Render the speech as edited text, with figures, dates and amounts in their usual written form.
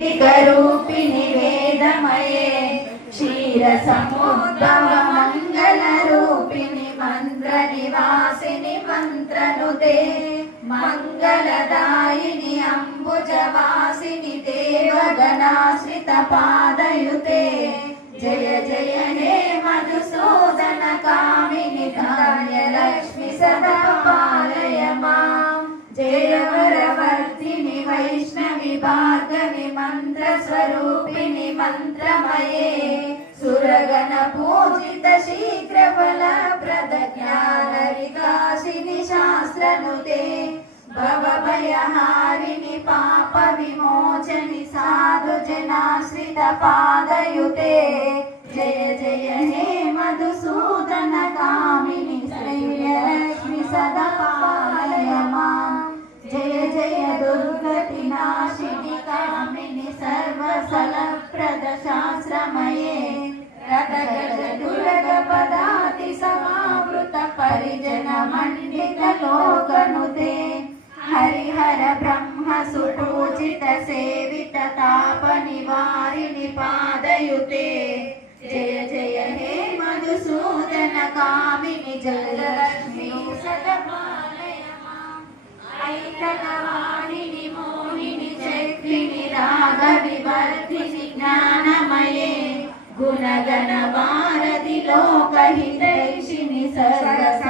रूपिणि वेदमये क्षीरसमुद्भव मङ्गलरूपिणि मन्त्रनिवासिनि मन्त्रनुते मङ्गलदायिनि अम्बुजवासिनि देवगणाश्रितपादयुते जय जय हे मधुसूदन कामिनि धान्यलक्ष्मि सदा पालय माम् जय वरवर्धिनि वैष्णवि भार्गवि मन्त्रस्वरूपिणि मन्त्रमये सुरगण पूजित शीघ्रफलप्रद ज्ञानविकासिनि शास्त्रनुते भवभयहारिणि पापविमोचनि साधुजनाश्रितपादयुते जय जय हे मधुसूदन कामिनि श्रीलक्ष्मि सदा पालय माम् जय जय दुर्गतिनाशिनि कामिनि सर्वफलप्रद शास्त्रमये रटगजदुर्गपदाति समावृत परिजन मण्डित लोकनुते हरिहर ब्रह्म सुपूजित सेवित ताप निवारिणि पादयुते जय जय हे मधुसूदन कामिनि जयलक्ष्मी सदपालय माम् ऐकनवाणिनि मोहिनि चक्रिणि रागविवर्धिनि ज्ञानमये गुणगण वारधि लोकहितैषिणि सर्व